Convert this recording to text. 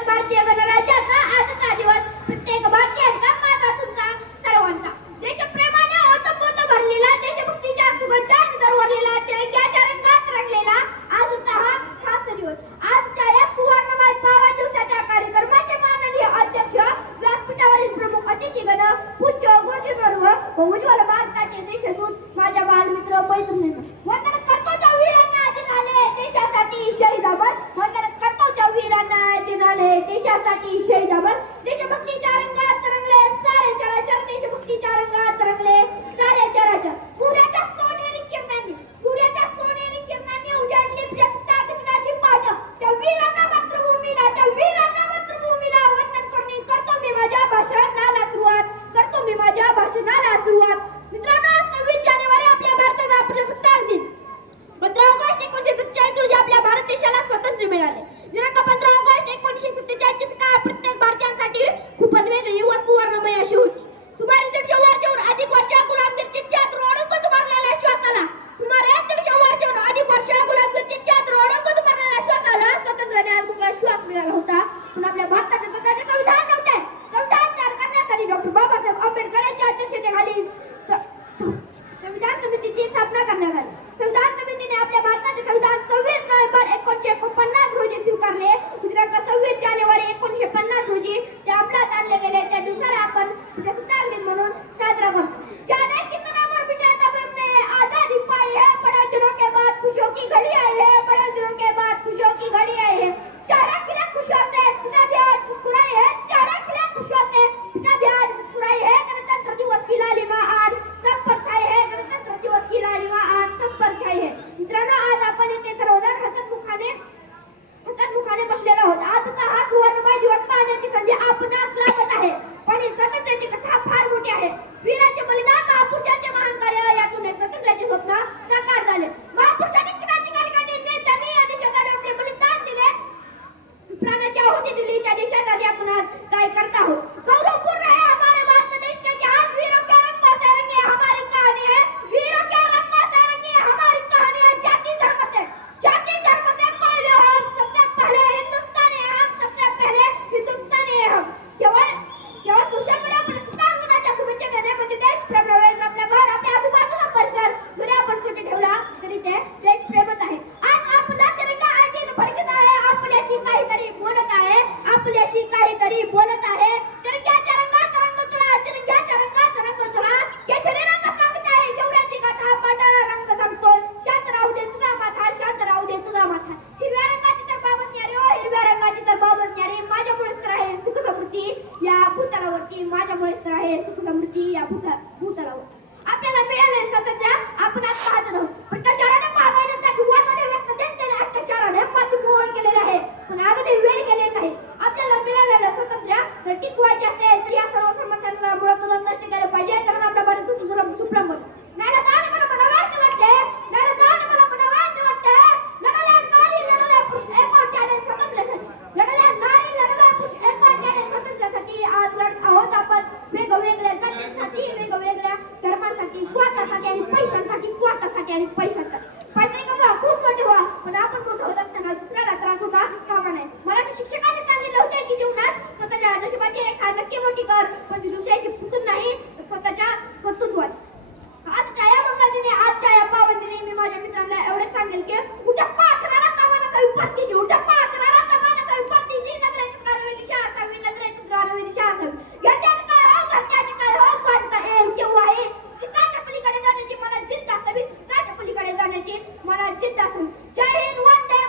दिवस भारतीय गणराज्याचा, आजचा दिवस प्रत्येक भारतीयांचा, माझा तुमचा सर्वांचा. देशप्रेमाने ओतप्रोत भरलेला, देशभक्तीच्या सुगंधाने दरवरलेला, तिरंग्याच्या रंगात रंगलेला आजचा हा खास दिवस. आजच्या या सुवर्णमय पावन दिवसाच्या कार्यक्रमाचे माननीय अध्यक्ष, व्यासपीठावरील प्रमुख अतिथीगण, पूज्य गुरुजींवर्ग व उज्ज्वल भारताचे देशदूत, माझ्या बालमित्र मैत्रिणींनो, वंदन करतो त्या वीरांना जे झाले देशासाठी शहीद अमर. वंदन करतो त्या वीरांना जे झाले देशासाठी शहीद अमर. देशभक्तीच्या रंगात रंगले सारे चराचर, देशभक्तीच्या रंगात रंगले सारे चराचर. सूर्याच्या सोनेरी किरणांनी, सूर्याच्या सोनेरी किरणांनी उजाडली प्रजासत्ताक दिनाची पहाट. त्या वीरांना मातृभूमीला, त्या वीरांना मातृभूमीला वंदन करणे करतो मी माझ्या भाषणाला सुरुवात, करतो मी माझ्या भाषणाला सुरुवात. मित्रांनो, 26 जानेवारी आपल्या भारताचा प्रजासत्ताक दिन. 15 ऑगस्ट 1947 रोजी आपल्या भारत देशाला स्वातंत्र्य मिळाले. दिनांक 15 ऑगस्ट 1947 ची सकाळ प्रत्येक भारतीयांसाठी खूपच वेगळी व सुवर्णमय अशी होती. सुमारे 150 वर्षाहून अधिक वर्ष गुलामगिरीच्या ओढून मारलेल्या श्वासाला, सुमारे 150 वर्षाहून अधिक वर्ष गुलामगिरीच्या ओढून मारलेल्या श्वासाला स्वातंत्र्याने आज मोकळा श्वास मिळाला होता. पण आपल्या भारताचे स्वतःचे संविधान नव्हते. संविधान तयार करण्यासाठी डॉक्टर बाबासाहेब आंबेडकर यांच्या अध्यक्षतेखाली संविधान समितीची स्थापना करण्यात आली. संविधान समितीने आपल्या भारताचे संविधान 26 नोव्हेंबर 1949 रोजी स्वीकारले. दिनांक 26 जानेवारी 1950 रोजी ते अंमलात आणले गेले. त्या दिवसाला आपण प्रजासत्ताक दिन म्हणून साजरा करतो. जाने कितना अमर मिटा तब हमने आजादी पाई है, बड़े दिनों के बाद खुशियों की घड़ी आई है, बड़े दिनों के बाद खुशियों की घड़ी आई है. चारा खिला खुशियों से पिता भी आज मुस्कुराई है, चारा खिला खुशियों से पिता भी आज मुस्कुराई है. गणतंत्र दिवस की लालिमा आज सब पर छाई है, गणतंत्र दिवस की लालिमा आज सब पर छाई है. मित्रांनो, आज आपण इथे सर्वजण हसतमुखाने बसलेलो आहोत. आजचा हा सुवर्णमय दिवस पाहण्याची संधी आपणास लाभत आहे. पण ही स्वातंत्र्याची कथा फार मोठी आहे. वीरांचे बलिदान, महापुरुषांचे महान कार्य यातून स्वातंत्र्याचे स्वप्न साकार झाले. महापुरुषांनी क्रांतिकारकांनी नेत्यांनी या देशासाठी आपले बलिदान दिले, प्राणाची आहुती दिली. त्या देशासाठी आपण आज काय करत आहोत. गौरवपूर्ण है हमारे भारत देश का इतिहास, वीरों के रंगों से रंगी हमारी कहानी है, वीरों के रंगों से रंगी हमारी कहानी है. जाति धर्म से कोई भी हो, सबसे पहले हिंदुस्तानी है हम, सबसे पहले हिंदुस्तानी है हम. केवळ सोशल मीडिया प्रजासत्ताक दिनाच्या शुभेच्छा देणे म्हणजे देशप्रेम नव्हे, तर आपल्या घर, आपल्या आजूबाजूचा परिसर जरी आपण स्वच्छ ठेवला तरी ते देशप्रेमच आहे. आज आपला तिरंगा आणखीन फडकत आहे, आपल्याशी काहीतरी बोलत आहे, आपल्याशी काहीतरी बोलत आहे. तिरंग्याच्या रंगात रंग तुला, तिरंग्याच्या रंगात रंग तुला. केशरी रंग सांगत आहे शौर्याची गाथा, पांढरा रंग सांगतोय शांत राहू दे तुझा माथा, शांत राहू दे तुझा माथा. हिरव्या रंगाची तर बाबत न्यारी हो, हिरव्या रंगाची तर बाबत न्यारी. माझ्यामुळेच तर आहे सुख समृद्धी या भूतलावरती, माझ्यामुळेच तर आहे सुख समृद्धी या भूतलावर. आपल्याला मिळालेले स्वातंत्र्य आपण आज पाहत आहोत. भ्रष्टाचाराने, महागाईने, युवाने, व्यक्तीने अत्याचाराने मातीमोल केलेले आहे, पण अजूनही वेळ गेलेली नाही. आपल्याला मिळालेलं स्वातंत्र्य जर टिकवायचे असेल तर या सर्व समस्यांना मुळातून नष्ट केलं पाहिजे. कारण आपल्या भारत सुप्रीम कोर्ट नाला जाणे मला म्हणावं वाटते, नाला जाणे मला म्हणावं वाटते. लढल्या नारी, लढल्या पुरुष एकट्याने स्वातंत्र्यासाठी, लढल्या नारी, लढल्या पुरुष एकट्याने स्वातंत्र्यासाठी आज लढत आहोत आपण. वेगवेगळ्या जातींसाठी, वेगवेगळ्या धर्मांसाठी, स्वार्थासाठी आणि पैशांसाठी, स्वार्थासाठी आणि पैशांसाठी. पैसे कमवा, खूप मोठे व्हा, पण आपण मोठं होत असताना दुसऱ्याला त्रास होता कामा नये. मला शिक्षकांनी सांगितलं होतं की जीवनात स्वतःच्या नशिबाची रेखा नक्की मोठी कर, पण दुसऱ्याची पुसून नाही, स्वतःच्या कर्तृत्वाने. आजच्या या मंगल दिनी, आजच्या या पावन दिनी मी माझ्या मित्रांना एवढे सांगेल की उठप्पा अकराला कामाला सवी भरतीची, उठप्पा अकराला कामाला सवी भरतीची. नजरेत राहावी दिशा असावी, नजरेत राहावी दिशा असावी. घरच्याचे काय हो, घरच्याचे काय हो, वाटता येईल केव्हा आहे. सुखाच्या पलीकडे जाण्याची मला जिद्द असावी, सुखाच्या पलीकडे जाण्याची मला जिद्द असावी. जय हिंद, वंदे